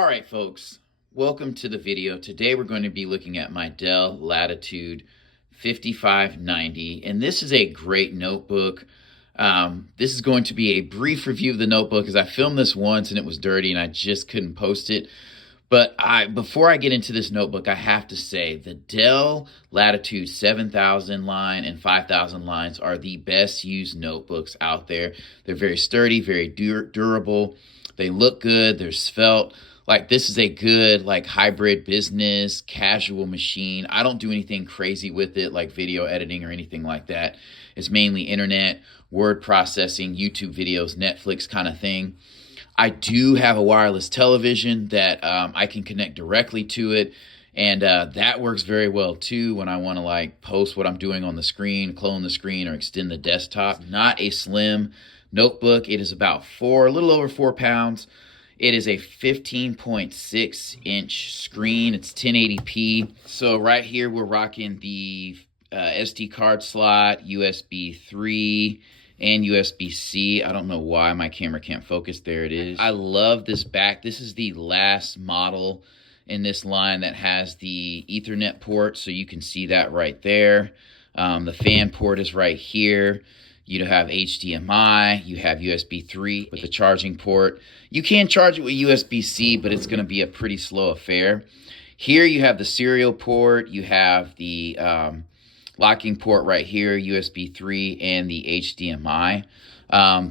All right, folks, welcome to the video. Today we're going to be looking at my Dell Latitude 5590, and this is a great notebook. This is going to be a brief review of the notebook because I filmed this once and it was dirty and I just couldn't post it. But before I get into this notebook, I have to say the Dell Latitude 7000 line and 5000 lines are the best used notebooks out there. They're very sturdy, very durable. They look good. They're svelte. Like, this is a good, like, hybrid business, casual machine. I don't do anything crazy with it, like video editing or anything like that. It's mainly internet, word processing, YouTube videos, Netflix kind of thing. I do have a wireless television that I can connect directly to it, and that works very well too when I want to, like, post what I'm doing on the screen, clone the screen, or extend the desktop. Not a slim notebook. It is about a little over 4 pounds. It is a 15.6 inch screen. It's 1080p. So right here we're rocking the SD card slot, USB 3, and USB-C. I don't know why my camera can't focus. There it is. I love this back. This is the last model in this line that has the Ethernet port, so you can see that right there. The fan port is right here. You have HDMI, you have USB 3 with the charging port. You can charge it with USB-C, but it's going to be a pretty slow affair. Here you have the serial port, you have the locking port right here, USB 3, and the HDMI.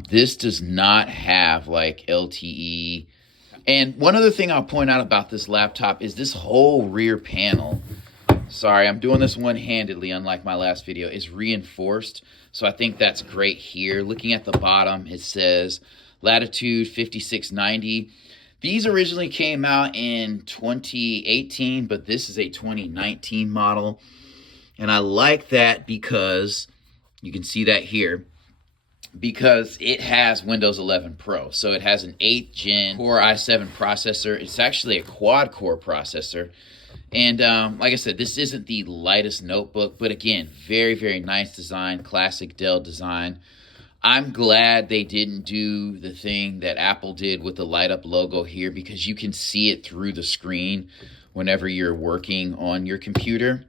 This does not have like LTE. And one other thing I'll point out about this laptop is this whole rear panel. Sorry, I'm doing this one-handedly, unlike my last video, is reinforced. So I think that's great here. Looking at the bottom, it says Latitude 5690. These originally came out in 2018, but this is a 2019 model. And I like that because you can see that here, because it has Windows 11 Pro. So it has an 8th gen Core i7 processor. It's actually a quad-core processor. And like I said, this isn't the lightest notebook, but again, very, very nice design, classic Dell design. I'm glad they didn't do the thing that Apple did with the light up logo here, because you can see it through the screen whenever you're working on your computer.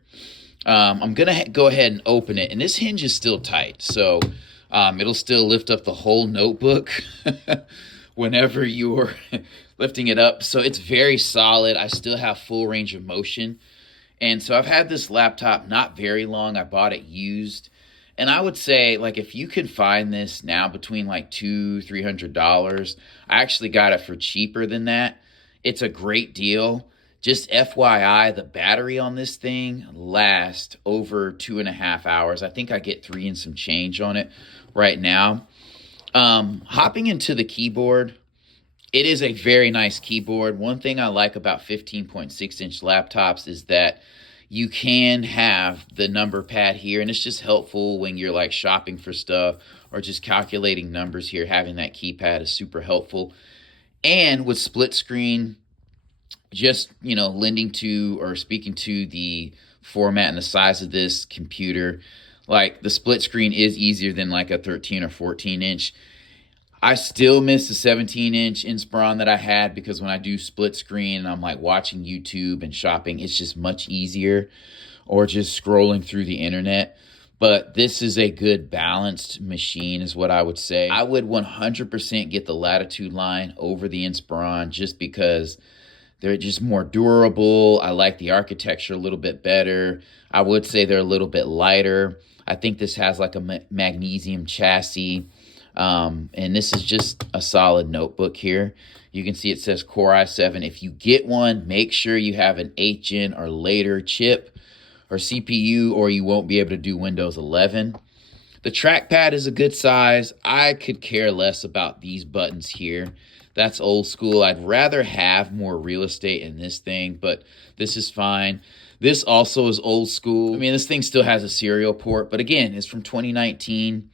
I'm going to go ahead and open it, and this hinge is still tight, so it'll still lift up the whole notebook whenever you're lifting it up. So it's very solid. I still have full range of motion. And so I've had this laptop not very long. I bought it used. And I would say, like, if you can find this now between like $200-300, I actually got it for cheaper than that. It's a great deal. Just FYI, the battery on this thing lasts over 2.5 hours. I think I get 3 and some change on it right now. Hopping into the keyboard, it is a very nice keyboard. One thing I like about 15.6 inch laptops is that you can have the number pad here, and it's just helpful when you're like shopping for stuff or just calculating numbers here. Having that keypad is super helpful. And with split screen, just, you know, lending to or speaking to the format and the size of this computer, like, the split screen is easier than like a 13 or 14 inch. I still miss the 17-inch Inspiron that I had, because when I do split screen and I'm like watching YouTube and shopping, it's just much easier, or just scrolling through the internet. But this is a good balanced machine is what I would say. I would 100% get the Latitude line over the Inspiron, just because they're just more durable. I like the architecture a little bit better. I would say they're a little bit lighter. I think this has like a magnesium chassis. And this is just a solid notebook here. You can see it says Core i7. If you get one, make sure you have an 8th gen or later chip or CPU, or you won't be able to do Windows 11. The trackpad is a good size. I could care less about these buttons here. That's old school. I'd rather have more real estate in this thing, but this is fine. This also is old school. I mean, this thing still has a serial port, but again, it's from 2019.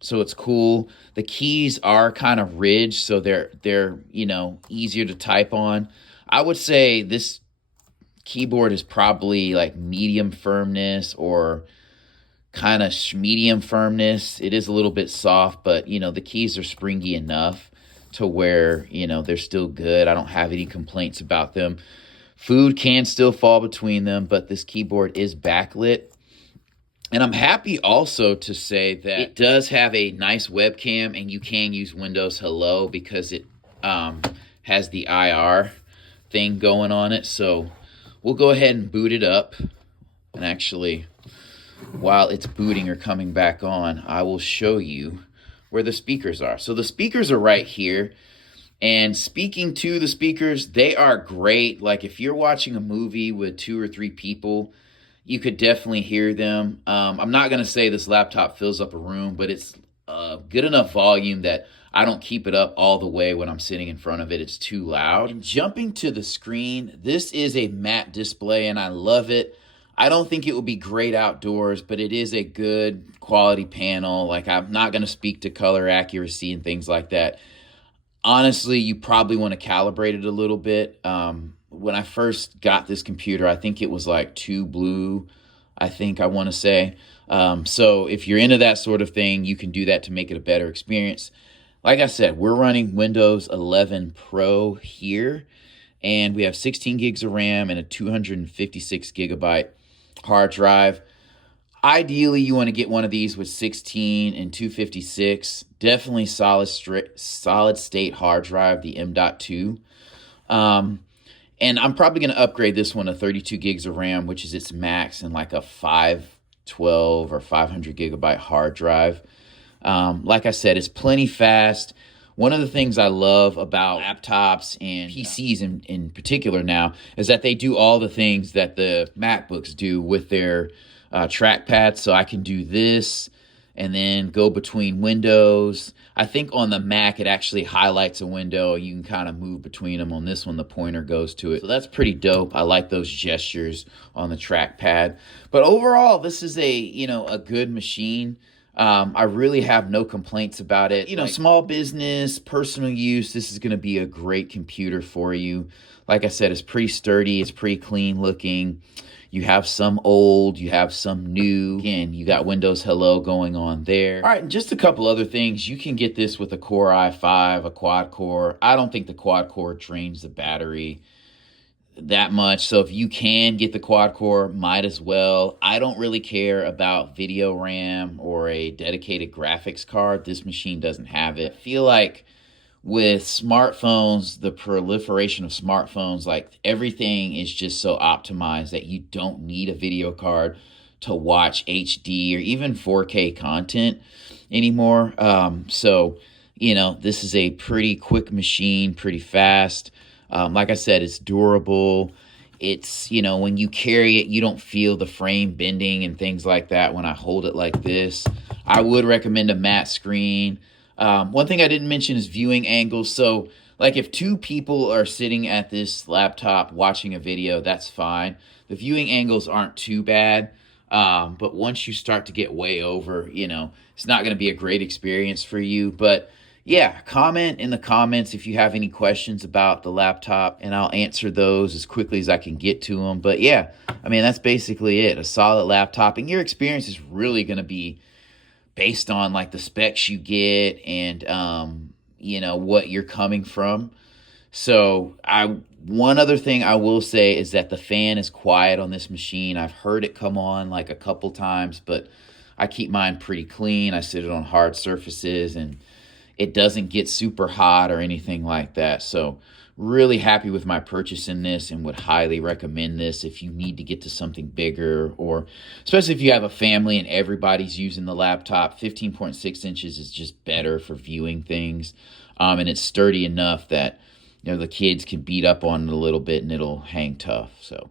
So it's cool. The keys are kind of ridged, so they're you know, easier to type on. I would say this keyboard is probably like medium firmness or kind of medium firmness. It is a little bit soft, but you know, the keys are springy enough to where, you know, they're still good. I don't have any complaints about them. Food can still fall between them, but this keyboard is backlit. And I'm happy also to say that it does have a nice webcam, and you can use Windows Hello because it has the IR thing going on it. So we'll go ahead and boot it up. And actually, while it's booting or coming back on, I will show you where the speakers are. So the speakers are right here. And speaking to the speakers, they are great. Like if you're watching a movie with 2 or 3 people, you could definitely hear them. I'm not going to say this laptop fills up a room, but it's good enough volume that I don't keep it up all the way when I'm sitting in front of it. It's too loud. And jumping to the screen, this is a matte display, and I love it. I don't think it would be great outdoors, but it is a good quality panel. Like, I'm not going to speak to color accuracy and things like that. Honestly, you probably want to calibrate it a little bit. When I first got this computer, I think it was like 2 blue, I think I want to say. So if you're into that sort of thing, you can do that to make it a better experience. Like I said, we're running Windows 11 Pro here, and we have 16 gigs of RAM and a 256 gigabyte hard drive. Ideally, you want to get one of these with 16 and 256. Definitely solid state hard drive, the M.2. And I'm probably going to upgrade this one to 32 gigs of RAM, which is its max, and like a 512 or 500 gigabyte hard drive. Like I said, it's plenty fast. One of the things I love about laptops and PCs in particular now is that they do all the things that the MacBooks do with their trackpad. So I can do this and then go between windows. I think on the Mac, it actually highlights a window. You can kind of move between them. On this one, the pointer goes to it. So that's pretty dope. I like those gestures on the trackpad. But overall, this is a good machine. I really have no complaints about it. Small business, personal use, this is going to be a great computer for you. Like I said, it's pretty sturdy. It's pretty clean looking. You have some old, you have some new. Again, you got Windows Hello going on there. All right, and just a couple other things. You can get this with a Core i5, a quad core. I don't think the quad core drains the battery that much. So if you can get the quad core, might as well. I don't really care about video RAM or a dedicated graphics card. This machine doesn't have it. I feel like with smartphones, the proliferation of smartphones, like everything is just so optimized that you don't need a video card to watch HD or even 4K content anymore. So, this is a pretty quick machine, pretty fast. Like I said, it's durable. It's, when you carry it, you don't feel the frame bending and things like that when I hold it like this. I would recommend a matte screen. One thing I didn't mention is viewing angles. So, like if 2 people are sitting at this laptop watching a video, that's fine. The viewing angles aren't too bad. But once you start to get way over, it's not going to be a great experience for you. But yeah, comment in the comments if you have any questions about the laptop, and I'll answer those as quickly as I can get to them. But yeah, that's basically it. A solid laptop, and your experience is really going to be based on like the specs you get and what you're coming from. So one other thing I will say is that the fan is quiet on this machine. I've heard it come on like a couple times, but I keep mine pretty clean. I sit it on hard surfaces and it doesn't get super hot or anything like that. So really happy with my purchase in this and would highly recommend this if you need to get to something bigger, or especially if you have a family and everybody's using the laptop. 15.6 inches is just better for viewing things. And it's sturdy enough that the kids can beat up on it a little bit and it'll hang tough. So